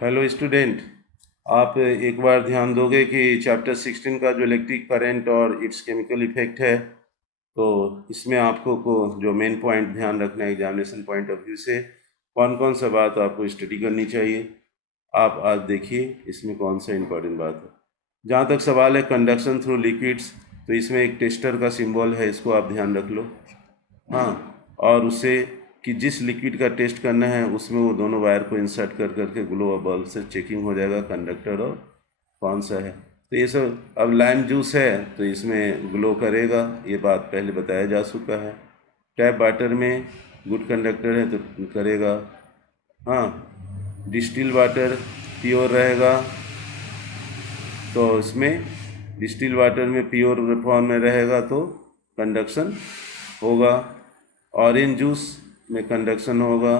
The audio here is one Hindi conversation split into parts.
हेलो स्टूडेंट, आप एक बार ध्यान दोगे कि चैप्टर 16 का जो इलेक्ट्रिक करंट और इट्स केमिकल इफेक्ट है, तो इसमें आपको जो मेन पॉइंट ध्यान रखना है एग्जामिनेशन पॉइंट ऑफ व्यू से, कौन कौन सा बात आपको स्टडी करनी चाहिए। आप आज देखिए इसमें कौन सा इम्पोर्टेंट बात है। जहाँ तक सवाल है कंडक्शन थ्रू लिक्विड्स, तो इसमें एक टेस्टर का सिंबल है, इसको आप ध्यान रख लो। हाँ, और उससे कि जिस लिक्विड का टेस्ट करना है उसमें वो दोनों वायर को इंसर्ट कर करके ग्लो और बल्ब से चेकिंग हो जाएगा कंडक्टर और कौन सा है। तो ये सब, अब लाइम जूस है तो इसमें ग्लो करेगा, ये बात पहले बताया जा चुका है। टैप वाटर में गुड कंडक्टर है तो करेगा। हाँ, डिस्टिल वाटर प्योर रहेगा तो इसमें डिस्टिल वाटर में प्योर फॉर्म में रहेगा तो कंडक्शन होगा। ऑरेंज जूस में कंडक्शन होगा,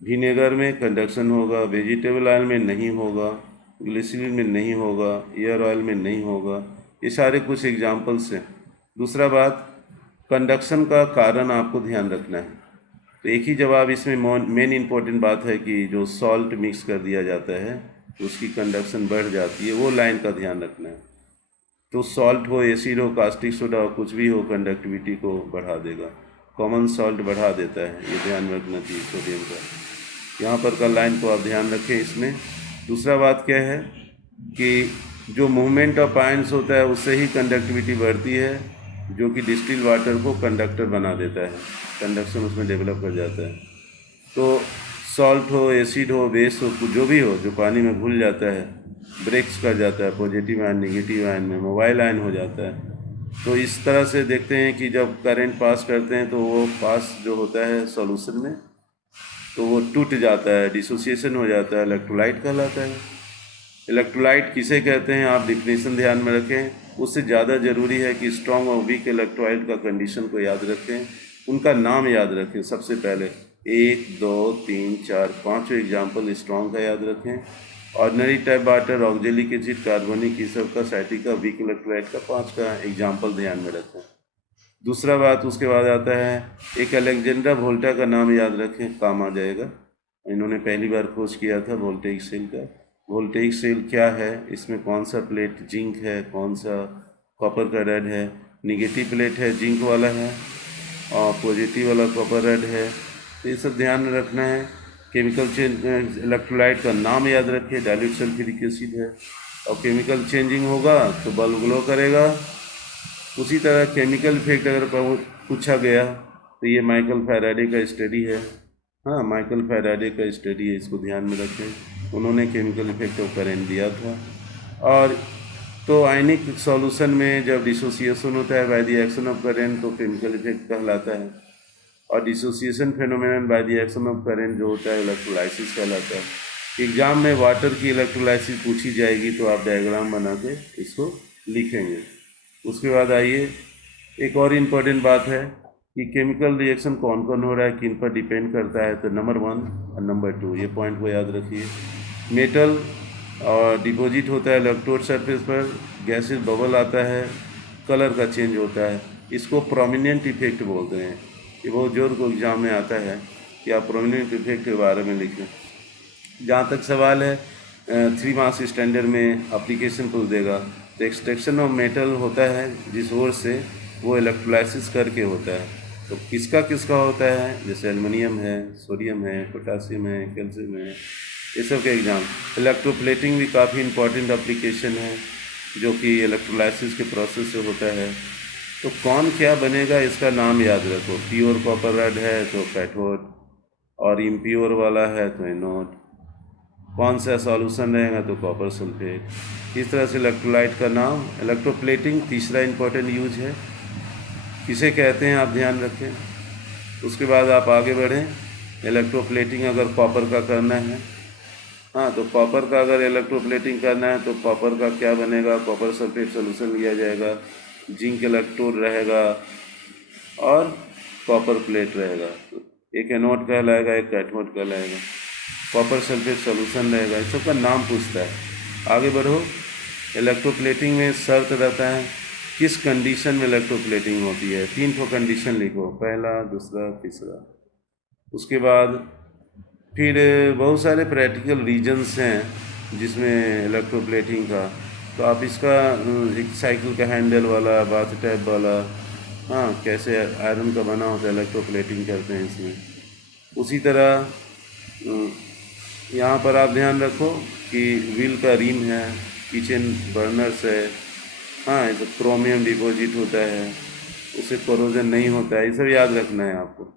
विनेगर में कंडक्शन होगा, वेजिटेबल ऑयल में नहीं होगा, ग्लिसरीन में नहीं होगा, एयर ऑयल में नहीं होगा। ये सारे कुछ एग्जाम्पल्स हैं। दूसरा बात, कंडक्शन का कारण आपको ध्यान रखना है। तो एक ही जवाब इसमें मेन इंपॉर्टेंट बात है कि जो सॉल्ट मिक्स कर दिया जाता है तो उसकी कंडक्शन बढ़ जाती है, वो लाइन का ध्यान रखना है। तो सॉल्ट हो, एसिड हो, कास्टिक सोडा हो, कुछ भी हो, कंडक्टिविटी को बढ़ा देगा। कॉमन सॉल्ट बढ़ा देता है, ये ध्यान रखना चाहिए सोडियम का। यहाँ पर का लाइन को आप ध्यान रखें इसमें। दूसरा बात क्या है कि जो मूवमेंट ऑफ आयंस होता है उससे ही कंडक्टिविटी बढ़ती है, जो कि डिस्टिल वाटर को कंडक्टर बना देता है, कंडक्शन उसमें डेवलप कर जाता है। तो सॉल्ट हो, एसिड हो, बेस हो, जो भी हो, जो पानी में घुल जाता है, ब्रेक्स कर जाता है, पॉजिटिव आयन नेगेटिव आयन में मोबाइल आयन हो जाता है। तो इस तरह से देखते हैं कि जब करंट पास करते हैं तो वो पास जो होता है सॉल्यूशन में, तो वो टूट जाता है, डिसोसिएशन हो जाता है, इलेक्ट्रोलाइट कहलाता है। इलेक्ट्रोलाइट किसे कहते हैं आप डिफिनेशन ध्यान में रखें। उससे ज़्यादा ज़रूरी है कि स्ट्रॉन्ग और वीक इलेक्ट्रोलाइट का कंडीशन को याद रखें, उनका नाम याद रखें। सबसे पहले 1 2 3 4 5 एग्जाम्पल स्ट्रॉन्ग का याद रखें। Ordinary type water, oxalic acid, carbonic, ये सब का, साइट्रिक का, वीक इलेक्ट्रोलाइट का 5 का एग्जाम्पल ध्यान में रखें। दूसरा बात उसके बाद आता है, एक अलेक्जेंड्रा वोल्टा का नाम याद रखें, काम आ जाएगा। इन्होंने पहली बार खोज किया था वोल्टेइक सेल का। वोल्टेइक सेल क्या है, इसमें कौन सा प्लेट जिंक है, कौन सा कॉपर का रेड है। निगेटिव प्लेट है जिंक वाला है और पॉजिटिव वाला कॉपर रेड है। तो ये सब ध्यान में रखना है। केमिकल चेंज, इलेक्ट्रोलाइट का नाम याद रखिए, डाइल्यूट सल्फ्यूरिक एसिड है। और केमिकल चेंजिंग होगा तो बल्ब ग्लो करेगा। उसी तरह केमिकल इफेक्ट अगर पूछा गया तो ये माइकल फैराडे का स्टडी है। हाँ, माइकल फैराडे का स्टडी है, इसको ध्यान में रखें। उन्होंने केमिकल इफेक्ट ऑफ करेंट दिया था। और तो आयनिक सॉल्यूशन में जब डिसोसिएशन होता है by the action of current तो केमिकल इफेक्ट कहलाता है। और dissociation phenomenon by the action of current जो होता है इलेक्ट्रोलाइसिस कहलाता है। एग्जाम में वाटर की इलेक्ट्रोलाइसिस पूछी जाएगी तो आप डायग्राम बना के इसको लिखेंगे। उसके बाद आइए, एक और इम्पोर्टेंट बात है कि केमिकल रिएक्शन कौन कौन हो रहा है, किन पर डिपेंड करता है। तो नंबर 1 और नंबर 2 ये पॉइंट को याद रखिए। मेटल और डिपॉजिट होता है इलेक्ट्रोड सरफेस पर, गैसेस बबल आता है, कलर का चेंज होता है, इसको प्रोमिनेंट इफेक्ट बोलते हैं। ये बहुत जोर को एग्जाम में आता है कि आप प्रोमिनेंट इफेक्ट के बारे में लिखें। जहाँ तक सवाल है 3 मार्क्स स्टैंडर्ड में एप्लीकेशन पूछ देगा। तो एक्सट्रैक्शन ऑफ मेटल होता है जिस ओर से वो इलेक्ट्रोलाइसिस करके होता है। तो किसका किसका होता है, जैसे एल्युमिनियम है, सोडियम है, पोटासियम है, कैल्शियम है, ये सब के एग्जाम। इलेक्ट्रोप्लेटिंग भी काफ़ी इंपॉर्टेंट एप्लीकेशन है जो कि इलेक्ट्रोलाइसिस के प्रोसेस से होता है। तो कौन क्या बनेगा इसका नाम याद रखो। प्योर कॉपर रेड है तो कैथोड, और इम्प्योर वाला है तो एनोड। कौन सा सॉल्यूशन रहेगा तो कॉपर सल्फेट। इस तरह से इलेक्ट्रोलाइट का नाम। इलेक्ट्रोप्लेटिंग तीसरा इंपॉर्टेंट यूज है, किसे कहते हैं आप ध्यान रखें। उसके बाद आप आगे बढ़ें। इलेक्ट्रोप्लेटिंग अगर कॉपर का करना है, हाँ, तो कॉपर का अगर इलेक्ट्रोप्लेटिंग करना है तो कॉपर का क्या बनेगा, कॉपर सल्फेट सोल्यूशन लिया जाएगा, जिंक इलेक्ट्रोड रहेगा और कॉपर प्लेट रहेगा। तो एक एनोड कहलाएगा, एक कैथोड कहलाएगा, कॉपर सल्फेट सोल्यूशन रहेगा। इस सब का नाम पूछता है। आगे बढ़ो। इलेक्ट्रोप्लेटिंग में शर्त रहता है किस कंडीशन में इलेक्ट्रोप्लेटिंग होती है। 3 कंडीशन लिखो, पहला, दूसरा, तीसरा। उसके बाद फिर बहुत सारे प्रैक्टिकल रीजन्स हैं जिसमें इलेक्ट्रोप्लेटिंग का, तो आप इसका एक साइकिल का हैंडल वाला, बाथ टैब वाला, हाँ कैसे आयरन का बना होता है, इलेक्ट्रोप्लेटिंग करते हैं इसमें। उसी तरह यहाँ पर आप ध्यान रखो कि व्हील का रिम है, किचन बर्नर्स है, हाँ ये सब क्रोमियम डिपॉजिट होता है, उससे कोरोजन नहीं होता है, ये सब याद रखना है आपको,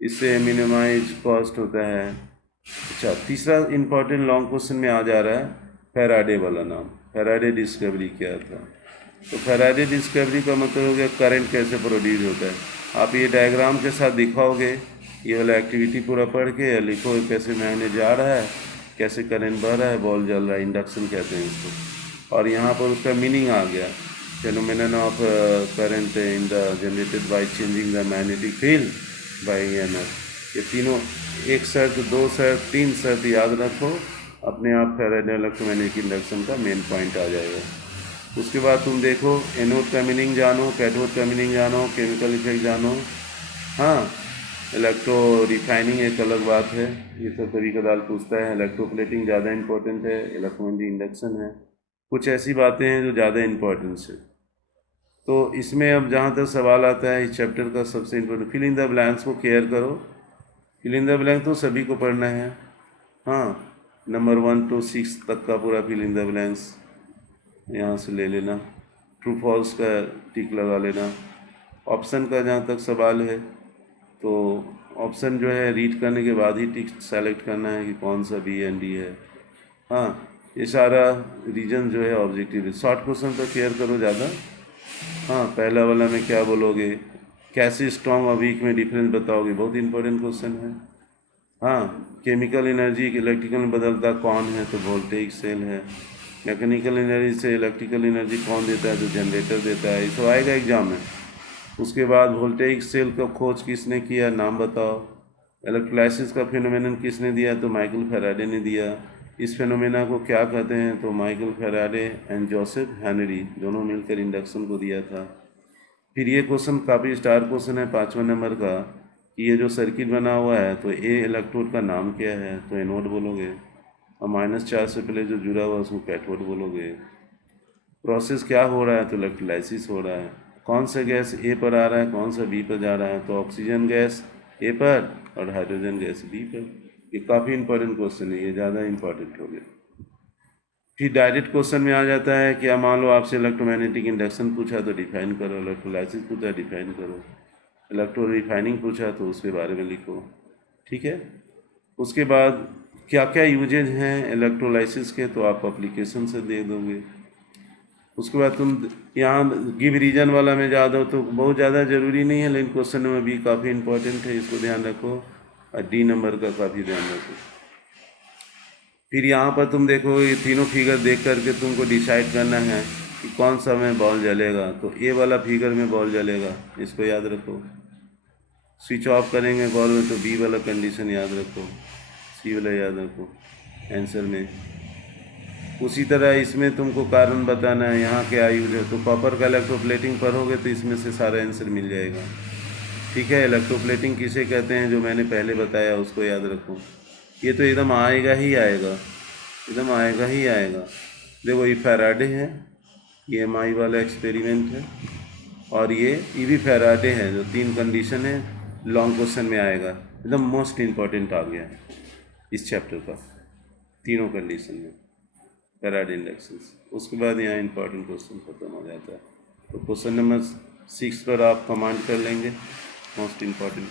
इससे मिनिमाइज कॉस्ट होता है। अच्छा, तीसरा इम्पॉर्टेंट लॉन्ग क्वेश्चन में आ जा रहा है फैराडे वाला नाम, फैराडे डिस्कवरी क्या था। तो फैराडे डिस्कवरी का मतलब हो गया करंट कैसे प्रोड्यूस होता है। आप ये डायग्राम के साथ दिखाओगे, ये वाला एक्टिविटी पूरा पढ़ के लिखो कैसे मैग्नेट जा रहा है, कैसे करंट बह रहा है, बॉल जल रहा है, इंडक्शन कहते हैं इसको। और यहाँ पर उसका मीनिंग आ गया, phenomenon of current in the generated by changing the magnetic field by EMF. ये तीनों, एक शर्त, दो शर्त, तीन शर्त याद रखो, अपने आप फैराडे इलेक्ट्रोमैग्नेटिक इंडक्शन का मेन पॉइंट आ जाएगा। उसके बाद तुम देखो एनोड का मीनिंग जानो, कैथोड का मीनिंग जानो, केमिकल इफेक्ट जानो, हाँ इलेक्ट्रो रिफाइनिंग एक अलग बात है, ये सब कभी कदार पूछता है। इलेक्ट्रोप्लेटिंग ज़्यादा इंपॉर्टेंट है, इलेक्ट्रोमैग्नेटिक इंडक्शन है, कुछ ऐसी बातें हैं जो ज़्यादा इंपॉर्टेंस है। तो इसमें अब जहाँ तक सवाल आता है इस चैप्टर का सबसे important, fill in the blanks को केयर करो। फिल इन द ब्लैंक तो सभी को पढ़ना है, हाँ नंबर 1 to 6 तक का पूरा फिल इन द ब्लैंक्स यहाँ से ले लेना, ट्रू फॉल्स का टिक लगा लेना। ऑप्शन का जहाँ तक सवाल है तो ऑप्शन जो है रीड करने के बाद ही टिक सेलेक्ट करना है कि कौन सा बी एंड डी है, हाँ ये सारा रीजन जो है ऑब्जेक्टिव है। शॉर्ट क्वेश्चन तो केयर करो ज़्यादा, हाँ पहला वाला में क्या बोलोगे, कैसे स्ट्रॉन्ग और वीक में डिफरेंस बताओगे, बहुत इंपॉर्टेंट क्वेश्चन है। हाँ केमिकल एनर्जी इलेक्ट्रिकल में बदलता कौन है, तो वोल्टेज सेल है। मैकेनिकल एनर्जी से इलेक्ट्रिकल एनर्जी कौन देता है, तो जनरेटर देता है, ये सब आएगा एग्जाम में। उसके बाद वोल्टेज सेल का खोज किसने किया, नाम बताओ। इलेक्ट्रोलाइसिस का फिनोमेनन किसने दिया, तो माइकल फैराडे ने दिया। इस फिनोमेना को क्या कहते हैं, तो Michael Faraday and Joseph Henry दोनों मिलकर इंडक्शन को दिया था। फिर ये क्वेश्चन काफ़ी स्टार क्वेश्चन है 5वें नंबर का, कि ये जो सर्किट बना हुआ है तो ए इलेक्ट्रोड का नाम क्या है, तो एनोड बोलोगे, और -4 से पहले जो जुड़ा हुआ है उसको कैथोड बोलोगे। प्रोसेस क्या हो रहा है, तो इलेक्ट्रोलाइसिस हो रहा है। कौन सा गैस ए पर आ रहा है, कौन सा बी पर जा रहा है, तो ऑक्सीजन गैस ए पर और हाइड्रोजन गैस बी पर। ये काफ़ी इंपॉर्टेंट क्वेश्चन है, ये ज़्यादा इंपॉर्टेंट हो गया। फिर डायरेक्ट क्वेश्चन में आ जाता है, क्या मान लो आपसे इलेक्ट्रोमैग्नेटिक इंडक्शन पूछा तो डिफाइन करो, इलेक्ट्रोलाइसिस पूछा डिफाइन करो, इलेक्ट्रो रिफाइनिंग पूछा तो उसके बारे में लिखो, ठीक है। उसके बाद क्या क्या यूजेज हैं इलेक्ट्रोलाइसिस के, तो आप एप्लीकेशन से दे दोगे। उसके बाद तुम यहाँ गिव रीजन वाला में जा दो तो बहुत ज़्यादा ज़रूरी नहीं है, लेकिन क्वेश्चन में भी काफ़ी इंपॉर्टेंट है, इसको ध्यान रखो। और डी नंबर का काफ़ी ध्यान रखो। फिर यहाँ पर तुम देखो ये तीनों फिगर देख करके तुमको डिसाइड करना है कि कौन सा में बॉल जलेगा, तो ए वाला फिगर में बॉल जलेगा, इसको याद रखो। स्विच ऑफ करेंगे बॉल में तो बी वाला कंडीशन याद रखो, सी वाला याद रखो आंसर में। उसी तरह इसमें तुमको कारण बताना है, यहाँ क्या यूज है, तो कॉपर का इलेक्ट्रोप्लेटिंग पढ़ोगे तो इसमें से सारा आंसर मिल जाएगा, ठीक है। इलेक्ट्रोप्लेटिंग किसे कहते हैं, जो मैंने पहले बताया उसको याद रखो। ये तो एकदम आएगा ही आएगा, एकदम आएगा ही आएगा। देखो ये फैराडे है, ये एमआई वाला एक्सपेरिमेंट है, और ये ईवी फैराडे है, जो 3 कंडीशन है लॉन्ग क्वेश्चन में आएगा, एकदम मोस्ट इम्पॉर्टेंट आ गया इस चैप्टर का, तीनों कंडीशन में फैराडे इंडक्शन। उसके बाद यहाँ इंपॉर्टेंट क्वेश्चन खत्म हो जाता है। तो क्वेश्चन नंबर 6 पर आप कमांड कर लेंगे, मोस्ट इम्पॉर्टेंट।